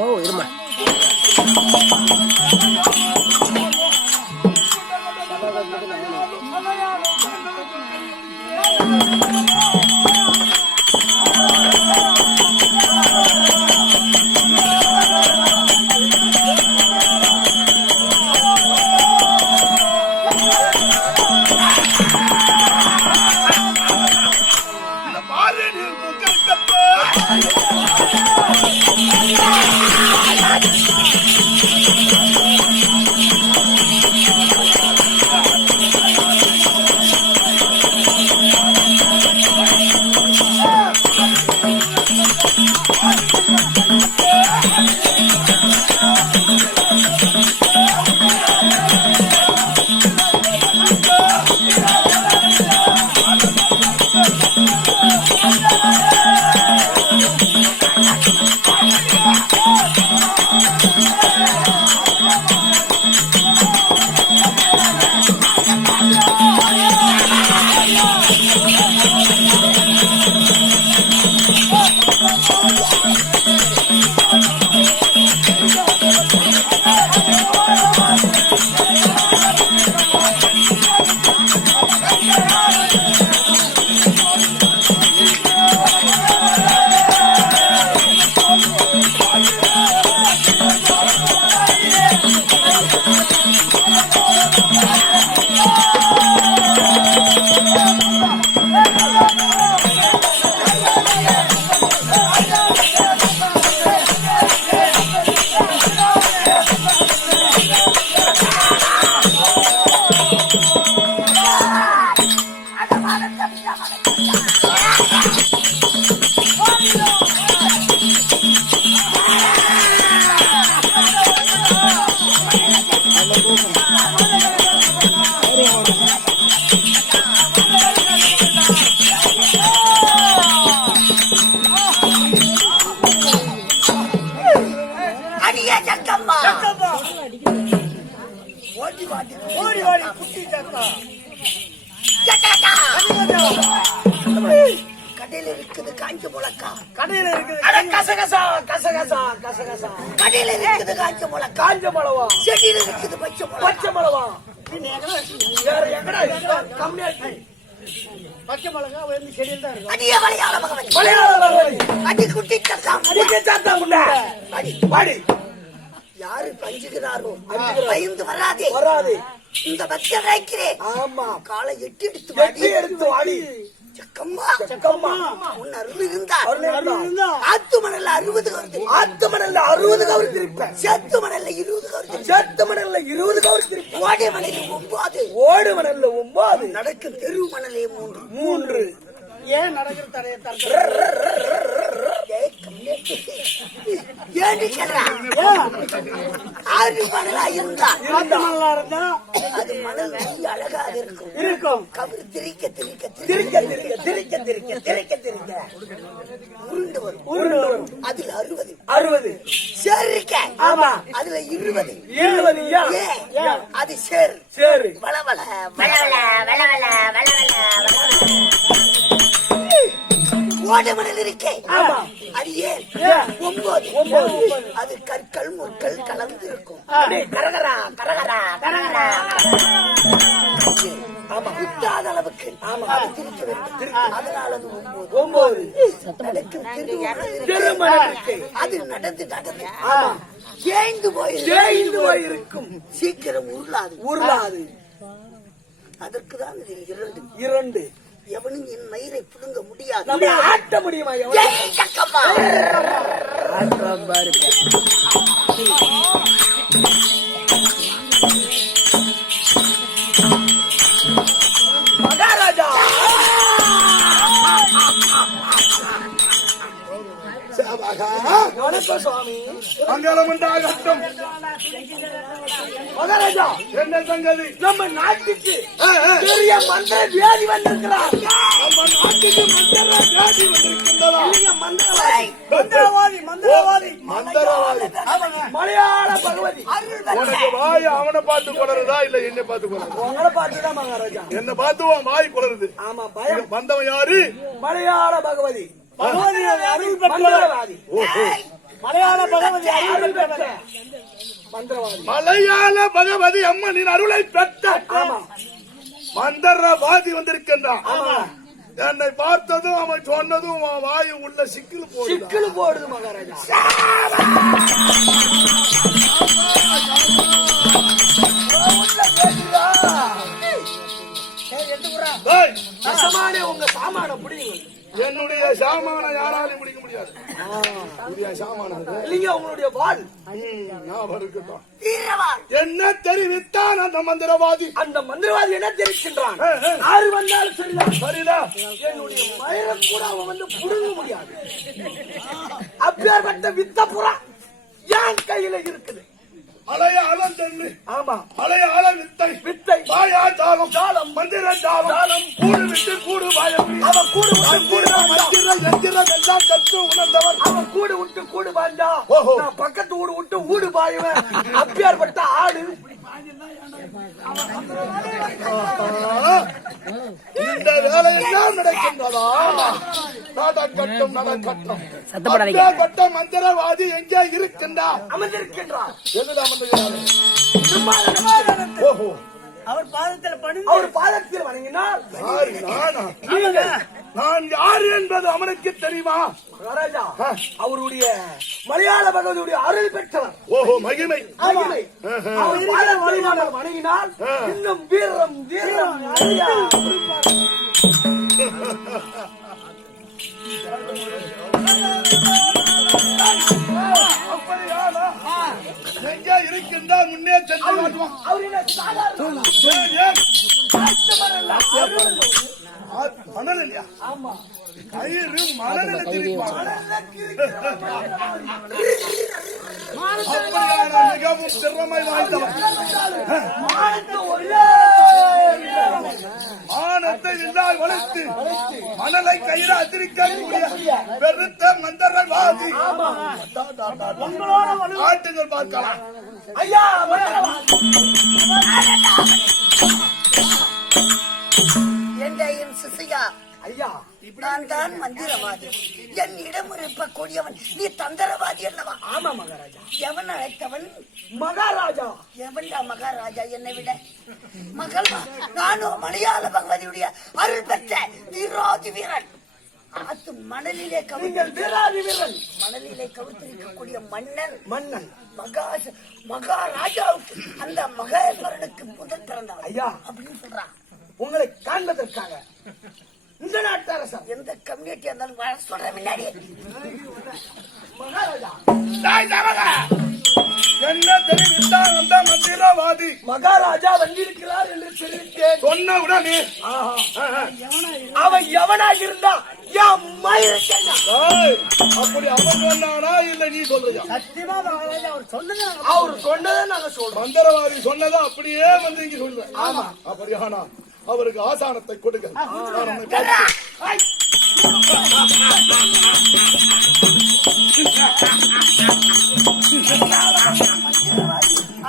ஓ இருமா கடையில இருக்குது காஞ்ச மிளகா, கடையில இருக்குது கசகசா கசகசா கசகசா, கடையில இருக்குது காஞ்ச மிளகா, காஞ்ச மிளவா, செடியில இருக்குது பச்சை மிளகா, பச்சை மிளவா. வேற எங்கடா கம்மியா இருக்கு? பச்சை மிளகா வந்து செடியில் தான் இருக்கு. அடியே மலையாள மகன், மலையாள மகன், அடி குட்டி சத்தம், அடி சத்தம் உண்டா? அடி பாடி. யாரு பஞ்சுகிறாரோ பயந்து வராதே வராதே. இந்த பக்தர் நினைக்கிறேன். ஆமா, காலை எட்டி எடுத்து வாடி. சக்கம்மா சக்கம்மா உன் அருள் இருந்தா ஆத்து மணல்ல 60 கவுரு, ஆத்து மணல்ல 60 கவுரு திருப்பேன். சேத்து மணல்ல 20 கவுரு, சேத்து மணல்ல 20 கவுரு திருப்பேன். ஓடை மணலில் 9, ஓடு மணல்ல 9, நடக்கும் தெரு மணலே 3. 3 ஏன் நடக்கிற தரைய ஏன்னு சொல்றா? 6 மணலா இருந்தா அது மணல் நல்ல அழகாக இருக்கும். கவுரு திரிக்க திரிக்க திரிக்க திரிக்க திரிக்க திரிக்க திரிக்க திரிக்க உருண்டு வரும். அதுல 60 சேரிக்க. ஆமா, அதுல 20 அது சேரு. வளவள வளவள வளவள வளவள ஓடை மணல் இருக்கே, அது 9. அது கற்கள் முற்கள் கலந்து இருக்கும். கரகரா கரகரா கரகரா குத்தாத அளவுக்கு திருக்க வேண்டும். அதனால 9. நடக்கும் திருமணம் அது நடந்து ஏய்ந்து போயிருக்கும். சீக்கிரம் உருளாது. அதற்குதான் இதில் 2. எவனும் என் மயிரை புடுங்க முடியாது. ஆட்ட முடியுமா? மகாராஜா வணக்கம் சுவாமி. மங்களம் உண்டாகட்டும். மகாராஜா, என்ன சங்கதி? நம்ம நாட்டுக்கு பெரிய மந்திர வியாதி வந்திருக்கிறார். நம்ம நம்ம நாட்டுக்கு மந்திர வியாதி வந்திருக்கின்றதா? மந்திரவாதி மந்திரவாதி மந்திரவாதி. மலையாள பகவதி உனக்கு வாய் அவனை பார்த்து கொளருதா இல்ல என்னை பார்த்து கொளருதா? உங்களை பார்த்துதான் மகாராஜா. என்ன பார்த்து உன் வாய் கொளருது. ஆமா, பயம். வந்தவன் யாரு? மலையாள பகவதி பகவதி அருள் பெற்றவர் மந்திரவாதி. மலையாள பகவதி அருள் பெற்ற மந்திரவாதி. மலையாள பகவதி அம்மனின் அருளை பெற்ற ஆமா மந்திரவாதி வந்திருக்கின்றான். ஆமா. என்னை பார்த்ததும் அவன் சொன்னதும் அவன் வாயு உள்ள சிக்கல் போடுது. சிக்கல் போடுது மகாராஜா. டேய், நெசமானே உங்க சாமான பிடிங்க. என்னுடைய சாமான யாராலையும் முடிக்க முடியாது. இது சாமான இல்லைங்க, உங்களுடைய வாள். ஞாபகம் இருக்கட்டும். வீரவாள். என்ன தெரிவித்தான் அந்த மந்திரவாதி? அந்த மந்திரவாதி என்ன தெரிவிக்கின்றான்? யாரு வந்தாலும் சரிதான். சரிதா? என்னுடைய மயிரை கூட அவன் வந்து புடுங்க முடியாது. அப்பேற்பட்ட வித்த புறா என் கையில இருக்குது. அலைய அலம் தென்னு. ஆமா, அலைய அல வித்தை. வித்தை. வாயா தாளம். தாளம். மந்திர தாளம். கூடு விட்டு கூடு வாயம். அவன் கூடு விட்டு கூடு மந்திர எந்திரம் எல்லாம் கற்று உணர்ந்தவர். அவன் கூடு விட்டு கூடு பாய்ந்தா ஓஹோ. நான் பக்கத்து ஊடு விட்டு ஊடு பாயுவேன். அப்பேற்பட்ட ஆடு இந்த வேலை எல்லாம் நடக்கின்றதா? நடக்கட்டும் நடக்கட்டும். அப்பேற்பட்ட மந்திரவாதி எங்கே இருக்கின்றார்? அமர்ந்திருக்கின்றார். எதில் அமர்ந்திருக்கிறார்? ஓஹோ, அவர் பாதத்தில் பணிந்து அவர் பாதத்தில் வணங்கினால் யாரு? நானா? நான் யார் என்பது அவனுக்கு தெரியுமா? மகாராஜா, அவருடைய மலையாள பகவதியுடைய அருள் பெற்றவர். ஓஹோ, மகிமை. மகிமை. அவர் பாதத்தில் நாங்கள் வணங்கினால் இன்னும் வீரம் வீரம் ஐயா. அப்படியானா எங்கே இருக்கின்றார்? முன்னே சென்று காட்டுவான். அவர் என்ன சாதாரண மணல் இல்லையா? ஆமா, கயிறு மணல் திரிப்பான். மிகவும் திறமை வாய்ந்தவன். மானத்தை இல்லால் வளைத்து மணலை கயிறு அதிரிக்கக்கூடிய பெருத்த மந்திரவாதி. ஆட்டுங்கள் பார்க்கலாம். ஐயா. என் சிசையா, ஐயா, நான் தான் மந்திரவாதி. என்னிடம் இருப்பக்கூடியவன் நீ தந்திரவாதி அல்லவா? ஆமா மகாராஜா. எவன் அழைத்தவன்? மகாராஜா. எவன்டா மகாராஜா என்னை விட? மகள் நானும் மலையாள பகவதியுடைய அருள் பெற்ற வீராதி வீரன். ஆத்து மணலிலே நீங்கள் வீராதி வீரன். மணலிலே கவித்திருக்கக்கூடிய மன்னன் மன்னன் மகாராஜாவுக்கு அந்த மகேஸ்வரனுக்கு முதல் பிறந்தார் ஐயா அப்படின்னு சொல்றான். உங்களை காண்பதற்காக இந்த நாட்டு அரசர் எந்த கம்யூனிட்டியா இருந்தாலும் வர சொல்ற முன்னாடி மகாராஜா. என்ன தெரிவித்தார் அந்த மந்திரவாதி? மகாராஜா வந்திருக்கிறார் என்று தெரிவித்தேன். சொன்ன உடனே அவன் எவனாக இருந்தா என் மயிரை அப்படி அவன் சொன்னானா இல்ல நீ சொல்றியா? சத்தியமா மகாராஜா அவர் சொன்னது அவர் சொன்னதை நாங்க சொல்றோம். மந்திரவாதி சொன்னதா அப்படியே வந்து இங்க சொல்றேன். ஆமா, அப்படியானா அவருக்கு ஆசானத்தை கொடுங்க.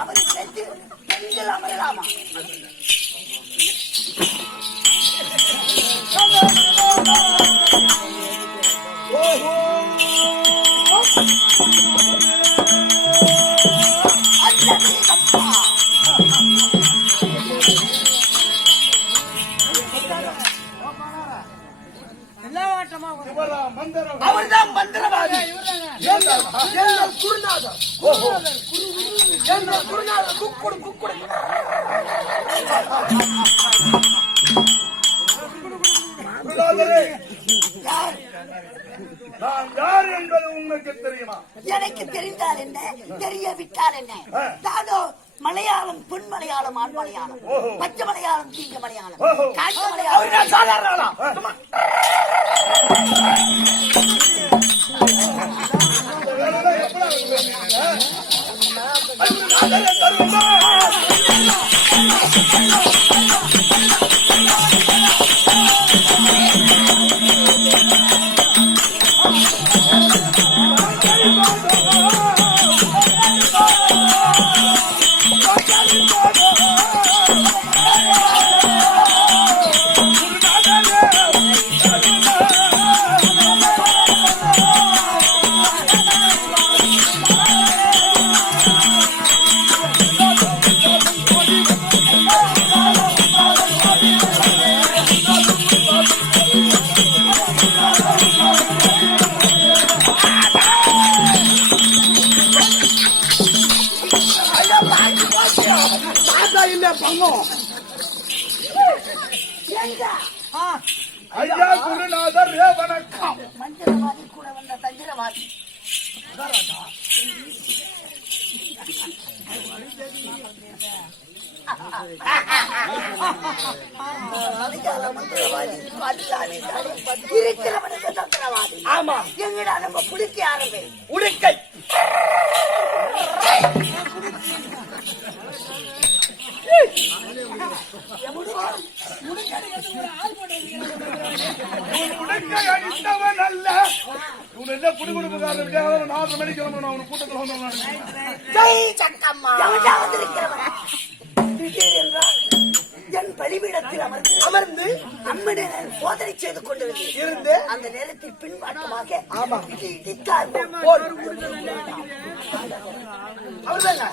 அவன் பெண்கள் அமரலாமா? ஓஹோ, அவர்தான் மந்திரவாதி. எங்கள் குருநாதர். எங்கள் குருநாதர் குக்குடு குக்குடு. குருநாதரே, நான் யார் என்பது உங்களுக்கு தெரியுமா? எனக்கு தெரிந்தால் என்ன, தெரியவிட்டால் என்ன? நானோ மலையாளம், பொன் மலையாளம், ஆண் மலையாளம், பச்சை மலையாளம், தீங்க மலையாளம், காட்டு மலையாளம். சாதாரண எப்படி ஐயா குருநாதர் வணக்கம். மந்திரவாதி கூட வந்த தந்திரவாதி இருக்கிறவனுக்கு தந்திரவாதி. ஆமா, எங்கடா நம்ம புளிக்க ஆரம்பி உடுக்கை உடுக்கை அடித்தவன் அல்ல. இவன் என்ன குடுகுடுப்புக்காரன் விட்டியாக 4 மணிக்கு கிளம்பணும். அவனு கூட்டத்தில் வந்தவன். ஜெய் சக்கம்மா. எவன்டா வந்திருக்கிறவன்? திடீர் என்றால் என் பலிபீடத்தில் அமர்ந்து அம்மனை சோதனை செய்து கொண்டிருந்து அந்த நேரத்தில் பின்வாட்டமாக அவர்தாங்க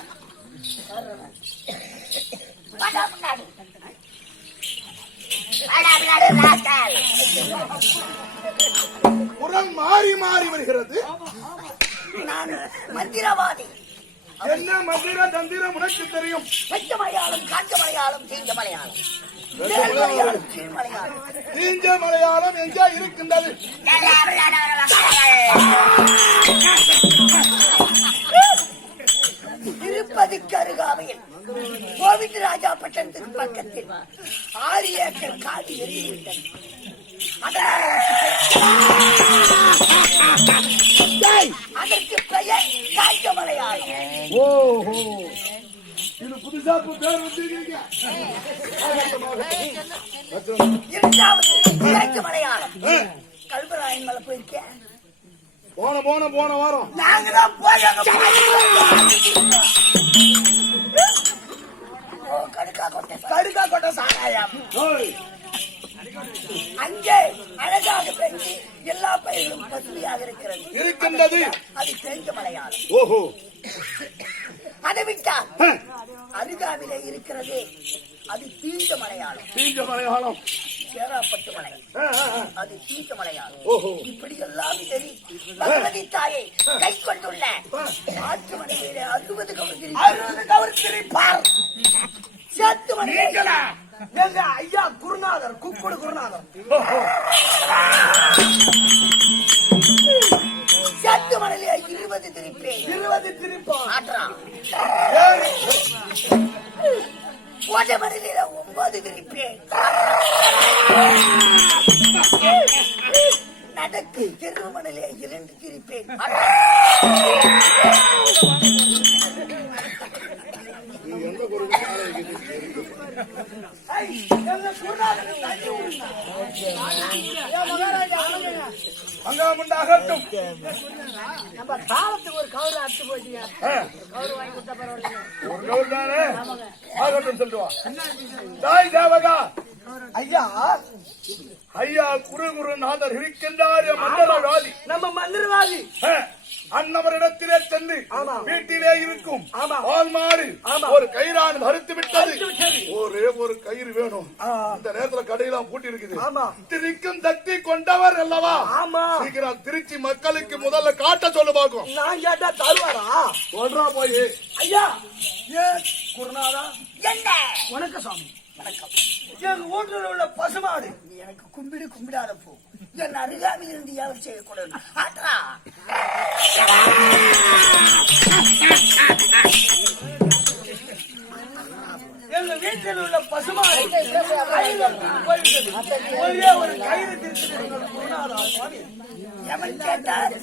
புறம் மாறி மாறி வருகிறது. நான் மந்திரவாதி. என்ன மந்திர தந்திரம் உனக்கு தெரியும்? வெச்ச மலையாளம், காஞ்ச மலையாளம், தீஞ்ச மலையாளம், மலையாளம், கீழ் மலையாளம். தீஞ்ச மலையாளம் எங்கே இருக்கின்றது? திருப்பதிக்கு அருகாமையில் கோவிந்தராஜா பட்டணத்துக்கு பக்கத்தில் 6 ஏக்கர் காடு எரிந்துவிட்டது. அதற்கு பெயர் காஞ்ச மலையாளம். ஓஹோ, இது புதுசா பேர் வச்சிருக்கீங்க. 2வது கிழக்கு மலையாளம். கல்வராயன் மலை போயிருக்கேன். போன வாரம் நாங்க தான் போய் கடுக்கா கொட்ட சாராயம். அங்கே அழகாக பெஞ்சு எல்லா பயிர்களும் பசுமையாக இருக்கின்றது. அது தெங்க மலையாளம். ஓஹோ, அதை விட்டால் அருகாமையிலே இருக்கிறது அது தீஞ்ச மலையாளம். தீஞ்ச மலையாளம், சேராப்பட்டு மலை, அது தீஞ்ச மலையாளம். ஓஹோ, இப்படி எல்லாம் சரி. பகவதி தாயை கை கொண்டுள்ள ஆற்று மலையிலே 60 கவர் திரிப்பார். சேத்து மலையா எங்க ஐயா குருநாதர், குக்குடு குருநாதர். சேத்து மலையிலே 20 திரிப்பேன். 20 திருப்பம் ஆற்றான். கோட்டை மலையில 9 திரிப்பேன். நடக்கு திருமணலே 2 திரிப்பேன். அங்காமண்டாகட்டும். நம்ம காலத்துக்கு ஒரு கவுரு அடிச்சு போயிட்டீங்க. கவுரு வாங்கி கொடுத்தா பரவாயில்ல. ஒரு கவுர் தானே ஆகட்டும் சொல்லுவா. தாய் தேவகா ஐயா, ஐயா குருநாதர் இருக்கின்றார். மந்திரவாதி, நம்ம மந்திரவாதி. அன்னவரிடத்திலே சென்று வீட்டிலே இருக்கும் பால் மாடு ஒரு கயிறான் தரித்து விட்டது. ஒரே ஒரு கயிறு வேணும். இந்த நேரத்துல கடையெல்லாம் பூட்டி இருக்குது. திரிக்கும் சக்தி கொண்டவர் அல்லவா? சீக்கிரம் திருச்சி மக்களுக்கு முதல்ல காட்ட சொல்லு பாக்கும். நான் கேட்டா தருவாரா? சொல்றா போய். ஐயா, ஏன் குருநாதா? என்ன? வணக்கம் சாமி. வணக்கம். எங்க வீட்டுல உள்ள பசுமாடு எனக்கு கும்பிடாத போ. என் அருகாமையில் இருந்து யாரும் செய்யக்கூடாது. ஆற்றா எங்க வீட்டில் உள்ள பசுமாடு போயிட்டது. ஒரே ஒரு கயிறு திருச்சி குருநாதா சுவாமி. எவன் கேட்டார்?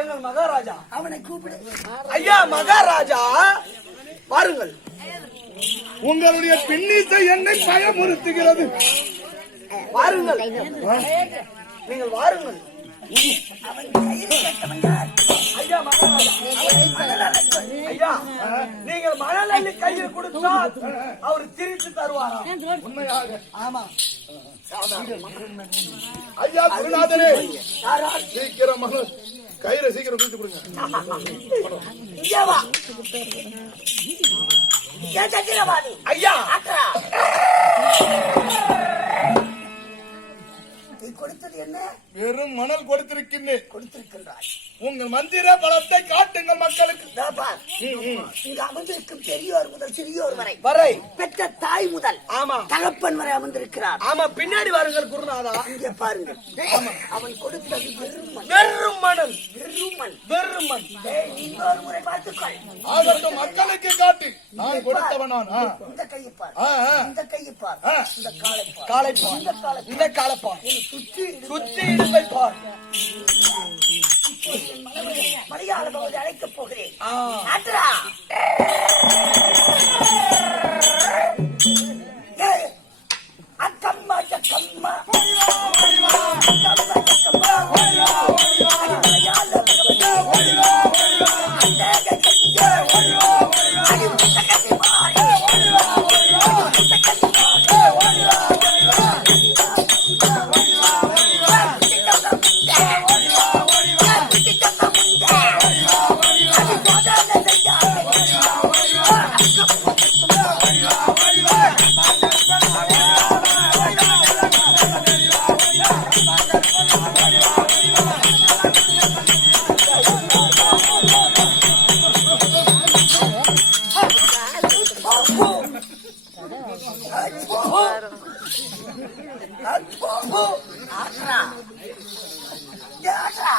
எங்கள் மகாராஜா. அவனை கூப்பிடு. ஐயா மகாராஜா, வாருங்கள். உங்களுடைய பின்னிசை என்னை பயமுறுத்துகிறது. வாருங்கள், நீங்கள் வாருங்கள். அவன் கயிறு கட்டவன் யார்? ஐயா மகாராஜா, ஐயா நீங்கள் மணல் அள்ளி கையில் கொடுத்தால் அவர் திருப்பி தருவாரா? உண்மையாக ஆமா. ஐயா குருநாதரே, சீக்கிரம் மகள் கயிறை சீக்கிரம் தூக்கி கொடுங்க. இங்கே வா. ஏன் சத்திரவாதி? ஐயா ஆற்றா. நீ கொடுத்தது என்ன? வெறும் மணல் கொடுத்திருக்கின்றேன். கொடுத்திருக்கின்றாய். உங்கள் மந்திர பலத்தை காட்டுங்கள் மக்களுக்கு. இதோ பார். இங்கு அமர்ந்திருக்கும் பெரியோர் முதல் சிறியோர் வரை வரை பெற்ற தாய் முதல் ஆமா தகப்பன் வரை அமர்ந்திருக்கிறார். ஆமா, பின்னாடி வாருங்கள் குருநாதா. இங்கே பாருங்கள். அவன் கொடுத்தது வெறும் மண். வெறும் மணல், வெறும் மண். வெறும் மண். ஏய், இன்னொரு முறை பார்த்துக்கொள். ஆகட்டும், மக்களுக்கு காட்டு. நான் கொடுத்தவன் நான். இந்த கையை பார். ஆ, ஆ. இந்த கையை பார். ஆ. இந்த காலை பார். காளைப்பார், இந்த காலை இந்த காலப்பார், சுற்றி சுற்றி இடுப்பை பார். மலையாள பகுதி அழைக்கப் போகிறேன். ஆ. ஆற்றா. ஏய், அக்கம்மா சக்கம்மா. அக்கம்மா சக்கம்மா. அது மலையாள பகுதி. அண்டக கட்டியே. அது முட்டக்கட்டி மாறி. முட்டக்கட்டி ஆற்றா. ஆற்றா.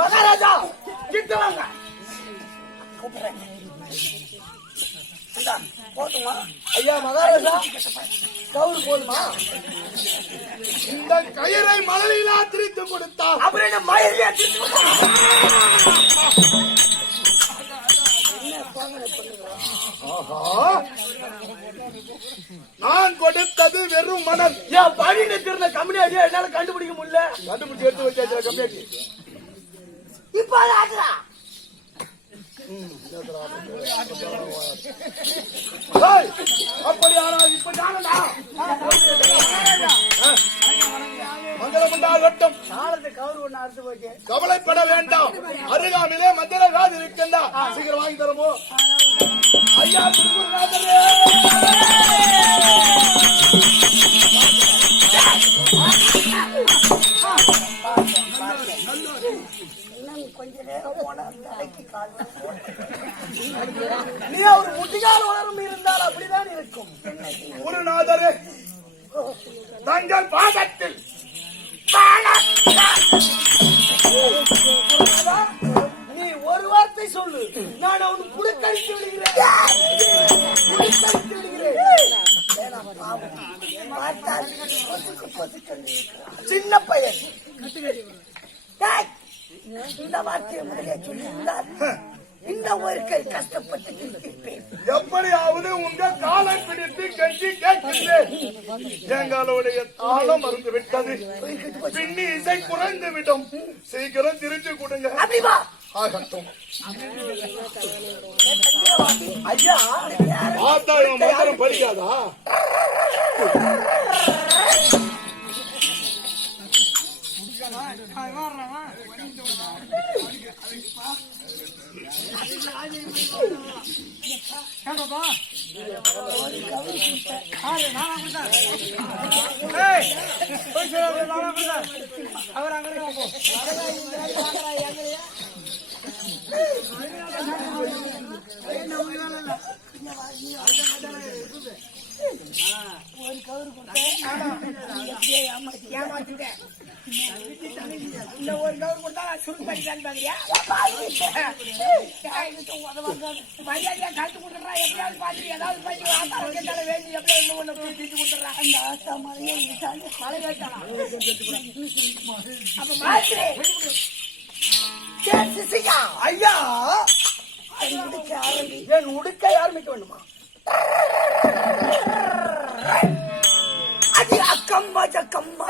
மகாராஜா கிட்ட வாங்க. கூப்பிடுறேன். இந்தா, போதுமா? ஐயா மகாராஜா, கவுரு போதுமா? இந்த கயிறை மணலிலா திரித்து கொடுத்தார். அப்புறம் என்ன மயிரியா திருப்பி? ஆஹா, நான் கொடுத்தது வெறும் மணல். என் பணி நிற்கிற கம்பெனி என்னால கண்டுபிடிக்க முடியல. கண்டுபிடிச்சு எடுத்து வச்சாச்சு கம்மியாக்கி. இப்போ ஆற்றா. ஏய், அப்படியானால் இப்ப தானடா மங்களமுண்டாகட்டும். காலத்தை கவுரு ஒண்ணு அறுத்து போச்சு. கவலைப்பட வேண்டாம். அருகாமையிலே மந்திர காது இருக்கின்றா. சீக்கிரம் வாங்கி தரமோ. ஐயா குருநாதரே, இன்னும் கொஞ்ச நேரம் போனா தலைக்கு கால் நீ ஒரு முட்டிகால் உணர்வு இருந்தால் அப்படிதான் இருக்கும். குருநாதரே, தங்கள் பாதத்தில் நீ ஒரு வார்த்தை சொல்லு, நான் அவனுக்கு புடுக்கடித்து விடுகிறேன். புடுக்கடித்து விடுகிறேன். பார்த்தால் பொசுக்கு பொசுக்கு சின்ன பையன். டேய், இந்த வார்த்தையை முதலே சொல்லியிருந்தால் இந்த ஒரு கை கஷ்டப்பட்டு இருப்பேன். எப்படியாவது உங்க காலை பிடித்து கெஞ்சி கேட்கின்றேன். எங்களுடைய தாளம் மறந்து விட்டது. பின்னி இசை குறைந்து விடும். சீக்கிரம் திருச்சி கொடுங்க. அப்படி வா. ஆகட்டும். ஐயா பார்த்தா இவன் மந்திரம் படிக்காதா? அவர் அங்கே ஒரு கவுரு ஏமாத்திட்டேன். இந்த ஒரு கவுரு கொடுத்தா சுருட்டு பண்ணிட்டான்னு பாக்குறியா? மரியாதையா கழுத்து கொடுத்துட்றா. எப்படியாவது பார்த்து ஏதாவது பண்ணி ஆத்தாரம் கேட்டாலும் வேண்டி எப்படியா ஒண்ணு தீட்டு கொடுத்துட்றா. அந்த ஆத்தா மலையை மழை கேட்டாளா? அப்ப மாத்திரே ஐயா என் உடுக்கை ஆரம்பிக்க வேண்டுமா? அது அக்கம்மா ஜக்கம்மா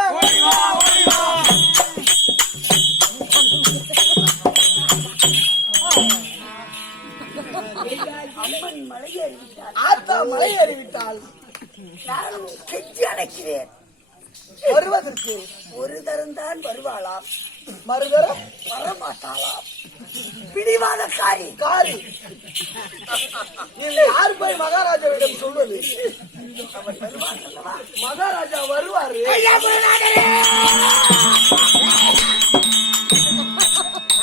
அம்மன் மலையேறிவிட்டாள். ஆத்தா மலையேறிவிட்டாள். நானும் கெஞ்சி அடைக்கிறேன். வருவதற்கு ஒரு தரம்தான் வருவாளாம், மறுதரம் வரமாட்டாளாம். பிடிவாதக்காரி காரி. நீங்க யார் போய் மகாராஜாவிடம் சொல்வது? மகாராஜா வருவாரு.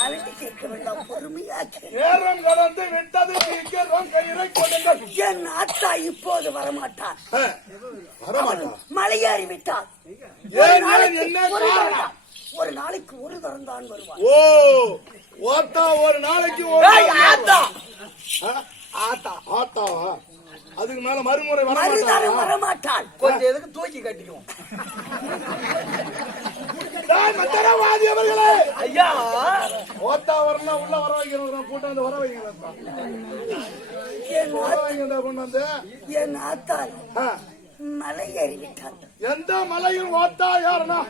அழுத்தி கேட்க வேண்டாம், பொறுமையாச்சு. நேரம் கடந்து விட்டது, சீக்கிரம் கயிறை கொடுங்கள். என் ஆத்தா இப்போது வரமாட்டான், வரமாட்டா. மலையேறி விட்டான். என்ன காரணம்? ஒரு நாளைக்கு ஒரு தரம் தான் வருவான். ஓ, ஓத்தா ஒரு நாளைக்கு ஒரு ஆத்தா ஆத்தா ஆத்தாவா? அதுக்கு மேல மறுமுறை மறுதரம் வரமாட்டான். கொஞ்சம் எதுக்கு தூக்கி கட்டிக்குவோம். மந்திரவாதி அவர்களே, ஐயா ஓத்தா வரலாம், உள்ள வர வைக்கிறோம், கூட்டாந்து வர வைக்கிறேன். வர வைக்கிறா கொண்டு வந்து. என் ஆத்தால் மலையேறி விட்டான். எந்த மலையில் ஓத்தா யாருன்னா?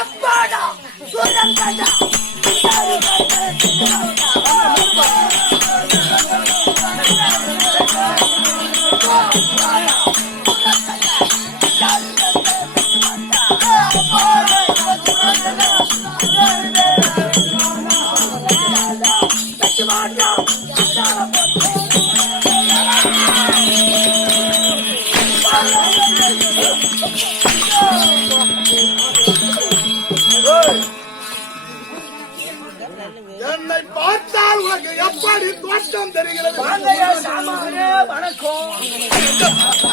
அப்பாடா சூரம் கண்டா என்னை பார்த்தால் உனக்கு எப்படி தோற்றம் தெரிகிறது? வணக்கம்.